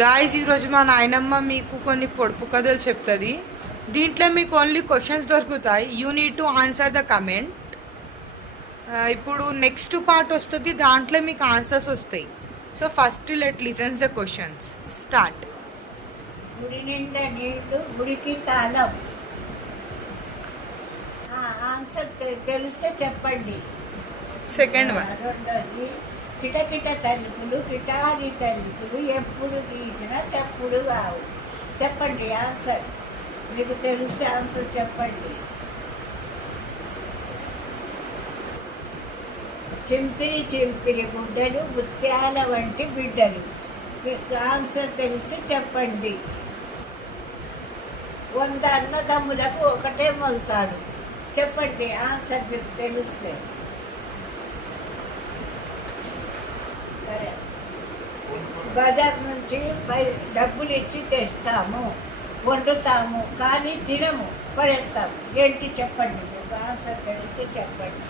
Guys ఈరోజు మా నాయనమ్మ మీకు కొన్ని పొడుపు కథలు చెప్తుంది. దీంట్లో మీకు ఓన్లీ క్వశ్చన్స్ దొరుకుతాయి. You need to answer the comment. ఇప్పుడు నెక్స్ట్ పార్ట్ వస్తుంది, దాంట్లో మీకు ఆన్సర్స్ వస్తాయి. So first let listens the questions. Start. గుడి నిండా నీళ్లు, గుడికి తాళం. ఆన్సర్ తెలిస్తే చెప్పండి. Second one. రెండోది, కిటకిట తలుపులు, కిటారి తలుపులు ఎప్పుడు తీసినా చప్పుడు కావు. చెప్పండి ఆన్సర్. మీకు తెలిస్తే ఆన్సర్ చెప్పండి. చింపిరి చింపిరి గుడ్డలు, ముత్యాల వంటి బిడ్డలు. మీకు ఆన్సర్ తెలిస్తే చెప్పండి. 100 అన్నదమ్ములకు ఒకటే మొలుతాడు. చెప్పండి ఆన్సర్ మీకు తెలిస్తే. బజార్ నుంచి డబ్బులు ఇచ్చి తెస్తాము, వండుతాము, కానీ తినము, పడేస్తాము. ఏంటి చెప్పండి. మీకు ఆన్సర్ తెలిస్తే చెప్పండి.